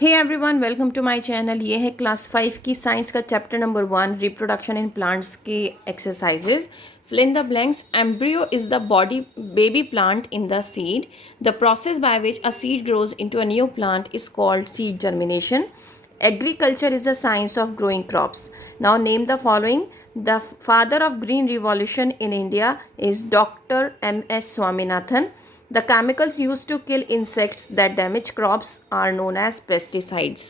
Hey everyone, welcome to my channel. ये है class 5 की साइंस का chapter number 1, reproduction in plants के exercises. Fill in the blanks. Embryo is the body baby plant in the seed. The process by which a seed grows into a new plant is called seed germination. Agriculture is the science of growing crops. Now name the following. The father of green revolution in India is Dr. M.S. Swaminathan. The chemicals used to kill insects that damage crops are known as pesticides.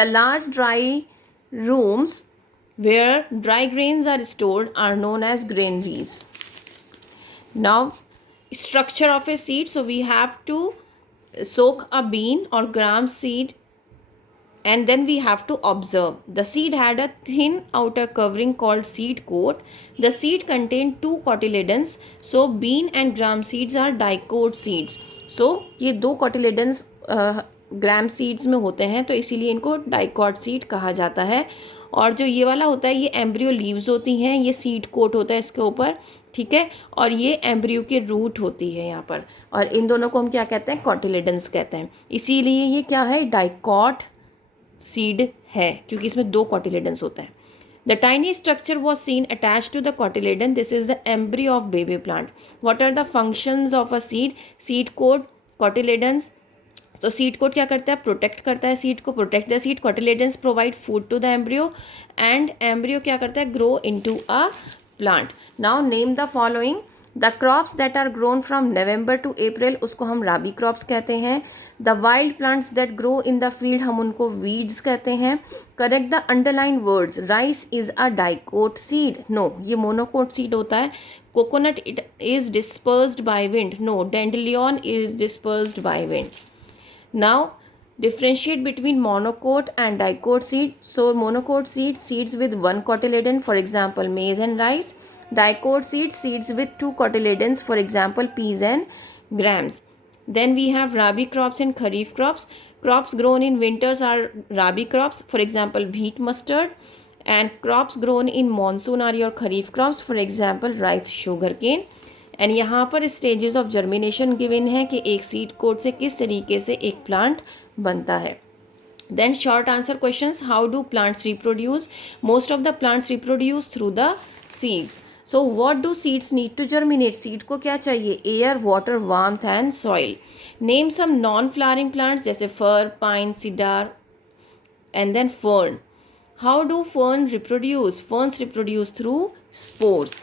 The large dry rooms where dry grains are stored are known as granaries. Now, structure of a seed. So we have to soak a bean or gram seed, and then we have to observe. The seed had a thin outer covering called seed coat. The seed contained two cotyledons. So bean and gram seeds are dicot seeds. So ये दो cotyledons ग्राम seeds में होते हैं, तो इसीलिए इनको dicot seed कहा जाता है. और जो ये वाला होता है ये एम्ब्रियो लीव्स होती हैं, ये सीड कोट होता है इसके ऊपर, ठीक है. और ये एम्ब्रियो की रूट होती है यहाँ पर, और इन दोनों को हम क्या कहते हैं, कॉटिलेडन्स कहते हैं. इसीलिए ये क्या है, डाइकॉट सीड है, क्योंकि इसमें दो कॉटिलेडन्स होता है. The tiny structure was seen attached to the cotyledon. This is the embryo of baby plant. What are the functions of a seed? Seed coat, cotyledons. So seed coat क्या करता है, protect करता है seed को, protect the seed. cotyledons provide food to the embryo, and embryo क्या करता है, grow into a plant. Now name the following. The crops that are grown from November to April, उसको हम राबी क्रॉप्स कहते हैं. The wild plants that grow in the field, हम उनको weeds कहते हैं. Correct the underline words. Rice is a dicot seed. No, ये monocot seed होता है. Coconut it is dispersed by wind. No, dandelion is dispersed by wind. Now differentiate between monocote and dicot seed. So monocote seeds with one cotyledon, for example maize and rice. Dicot seeds with two cotyledons, for example peas and grams. Then we have rabi crops and kharif crops. Crops grown in winters are rabi crops, for example wheat, mustard. And crops grown in monsoon are your kharif crops, for example rice, sugarcane. And यहाँ पर stages of germination given है कि एक seed coat से किस तरीके से एक प्लांट बनता है. Then short answer questions. How do plants reproduce? Most of the plants reproduce through the seeds. So what do seeds need to germinate? Seed को क्या चाहिए? Air, water, warmth and soil. Name some non flowering plants जैसे fir, pine, cedar and then fern. How do fern reproduce? Ferns reproduce through spores.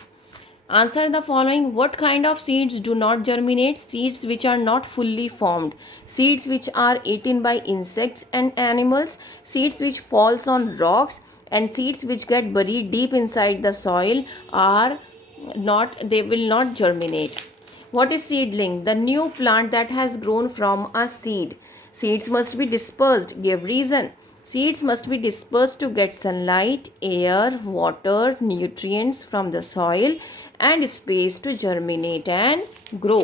Answer the following. What kind of seeds do not germinate? Seeds which are not fully formed. Seeds which are eaten by insects and animals. Seeds which falls on rocks. And seeds which get buried deep inside the soil are not, they will not germinate. What is seedling? The new plant that has grown from a seed. Seeds must be dispersed. Give reason. Seeds must be dispersed to get sunlight, air, water, nutrients from the soil and space to germinate and grow.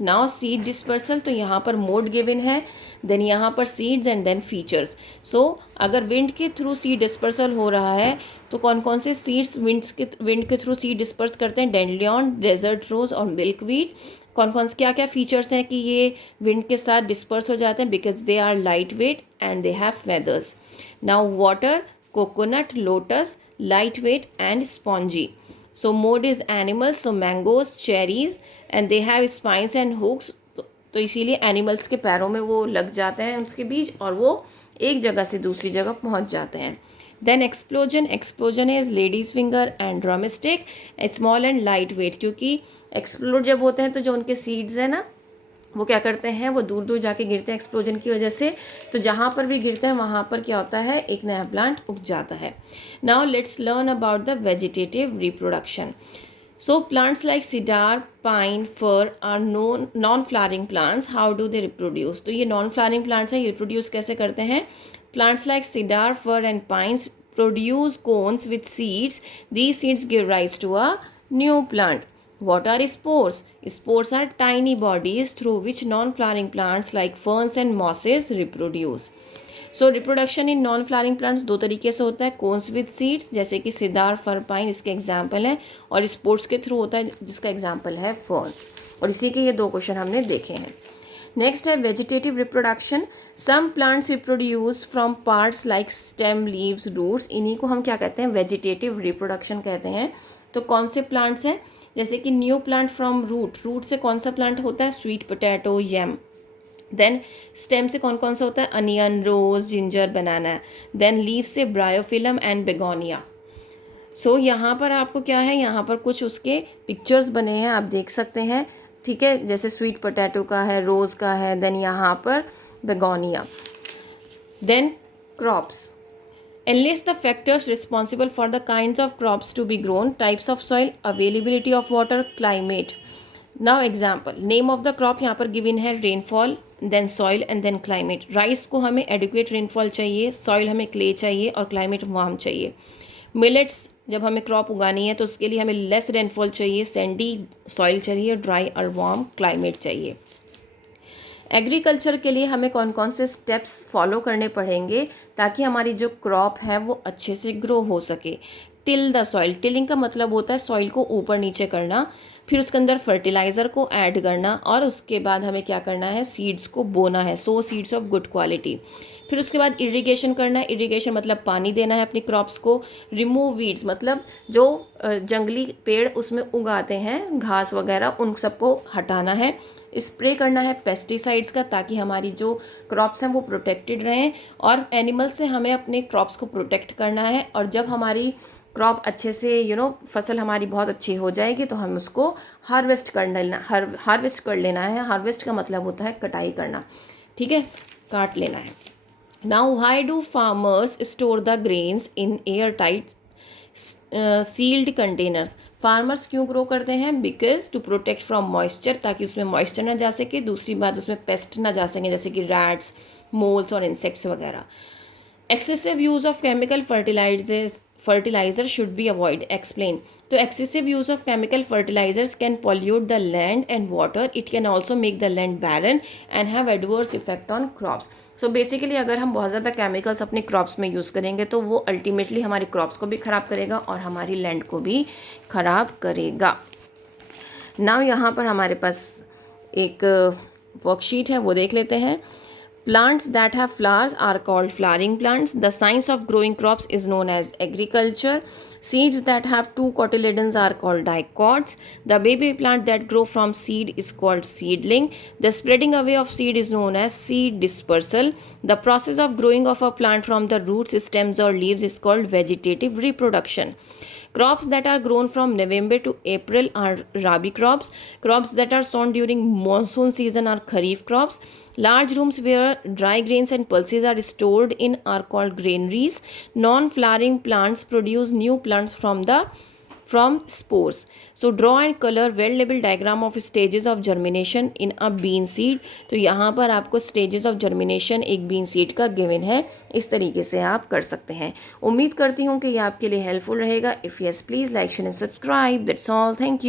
Now seed dispersal, तो यहाँ पर mode given है, then यहाँ पर seeds and then features. सो अगर wind के through seed dispersal हो रहा है तो कौन कौन से सीड्स विंड के थ्रू सीड डिस्पर्स करते हैं? डेंडेलियन, डेजर्ट रोज और मिल्कवीड. कौन कौन से क्या क्या फीचर्स हैं कि ये विंड के साथ डिस्पर्स हो जाते हैं? Because they are light weight and they have feathers. Now water, coconut, lotus, light weight and spongy. So mode is animals, so mangoes, cherries, and they have spines and hooks. तो इसीलिए animals के पैरों में वो लग जाते हैं उसके बीज, और वो एक जगह से दूसरी जगह पहुंच जाते हैं. Then explosion. Explosion is ladies finger and drumstick. Small and light weight, क्योंकि एक्सप्लोड जब होते हैं तो जो उनके सीड्स हैं ना, वो क्या करते हैं, वो दूर दूर जाके गिरते हैं एक्सप्लोजन की वजह से. तो जहाँ पर भी गिरते हैं वहाँ पर क्या होता है, एक नया प्लांट उग जाता है. Now let's learn about the vegetative reproduction. So plants like cedar, pine, fir are non flowering plants. How do they reproduce? तो ये नॉन फ्लावरिंग प्लांट्स हैं, ये रिप्रोड्यूस कैसे करते हैं? Plants like cedar, fir and pines produce cones with seeds. These seeds give rise to a new plant. What are spores? Spores are tiny bodies through which non-flowering plants like ferns and mosses reproduce. So reproduction in non-flowering plants दो तरीके से होता है. cones with seeds जैसे कि सिदार, फर, pine इसके example हैं, और spores के थ्रू होता है जिसका एग्जाम्पल है ferns. और इसी के ये दो क्वेश्चन हमने देखे हैं. नेक्स्ट है vegetative reproduction. Some plants reproduce from parts like stem, leaves, roots. इन्हीं को हम क्या कहते हैं? वेजिटेटिव रिप्रोडक्शन कहते हैं. तो कौन से प्लांट्स हैं? जैसे कि new plant from root. Root से कौन सा प्लांट होता है? Sweet potato, yam. Then stem से कौन कौन सा होता है? Onion, rose, ginger, banana. Then leaf से ब्रायोफिलम एंड बेगोनिया. सो यहाँ पर आपको क्या है? यहाँ पर कुछ उसके पिक्चर्स बने हैं, आप देख सकते हैं. ठीक है, जैसे स्वीट पोटैटो का है, रोज़ का है, देन यहाँ पर begonia. Then crops. Enlist the factors responsible for the kinds of crops to be grown, types of soil, availability of water, climate. Now example, name of the crop यहाँ पर given है rainfall, then soil and then climate. Rice को हमें adequate rainfall चाहिए, soil हमें clay चाहिए और climate warm चाहिए. मिलेट्स जब हमें क्रॉप उगानी है तो उसके लिए हमें लेस रेनफॉल चाहिए, सैंडी सॉइल चाहिए, ड्राई और वार्म क्लाइमेट चाहिए. एग्रीकल्चर के लिए हमें कौन कौन से स्टेप्स फॉलो करने पड़ेंगे ताकि हमारी जो क्रॉप है वो अच्छे से ग्रो हो सके. Till the soil. टिलिंग का मतलब होता है सॉइल को ऊपर नीचे करना, फिर उसके अंदर फर्टिलाइज़र को ऐड करना और उसके बाद हमें क्या करना है? सीड्स को बोना है, सो सीड्स ऑफ गुड क्वालिटी. फिर उसके बाद इरिगेशन करना है. इरिगेशन मतलब पानी देना है अपनी क्रॉप्स को. रिमूव वीड्स मतलब जो जंगली पेड़ उसमें उगाते हैं, घास वगैरह, उन सबको हटाना है. स्प्रे करना है पेस्टिसाइड्स का ताकि हमारी जो क्रॉप्स हैं वो प्रोटेक्टेड रहें. और एनिमल से हमें अपने क्रॉप्स को प्रोटेक्ट करना है. और जब हमारी क्रॉप अच्छे से फसल हमारी बहुत अच्छी हो जाएगी तो हम उसको हार्वेस्ट कर लेना है. हार्वेस्ट का मतलब होता है कटाई करना. ठीक है, काट लेना है. Now why do farmers store the grains in air tight sealed containers. Farmers क्यों ग्रो करते हैं? Because to protect from moisture, ताकि उसमें मॉइस्चर ना जा सके. दूसरी बात, उसमें पेस्ट ना जा सकें जैसे कि रैट्स, मोल्स और इंसेक्ट्स वगैरह. Excessive use of chemical fertilizer should be avoid. Explain. तो excessive use of chemical fertilizers can pollute the land and water. It can also make the land barren and have adverse effect on crops. So basically अगर हम बहुत ज़्यादा chemicals अपनी crops में use करेंगे तो वो अल्टीमेटली हमारी क्रॉप्स को भी ख़राब करेगा और हमारी लैंड को भी ख़राब करेगा. नाउ यहाँ पर हमारे पास एक वर्कशीट है, वो देख लेते हैं. Plants that have flowers are called flowering plants. The science of growing crops is known as agriculture. Seeds that have two cotyledons are called dicots. The baby plant that grow from seed is called seedling. The spreading away of seed is known as seed dispersal. The process of growing of a plant from the roots, stems or leaves is called vegetative reproduction. Crops that are grown from November to April are rabi crops. Crops that are sown during monsoon season are kharif crops. Large rooms where dry grains and pulses are stored in are called granaries. Non-flowering plants produce new plants from spores. So draw and color well-labeled diagram of stages of germination in a bean seed. तो यहाँ पर आपको stages of germination एक bean seed का given है, इस तरीके से आप कर सकते हैं. उम्मीद करती हूँ कि ये आपके लिए हेल्पफुल रहेगा. If yes, please like, share and subscribe. That's all. Thank you.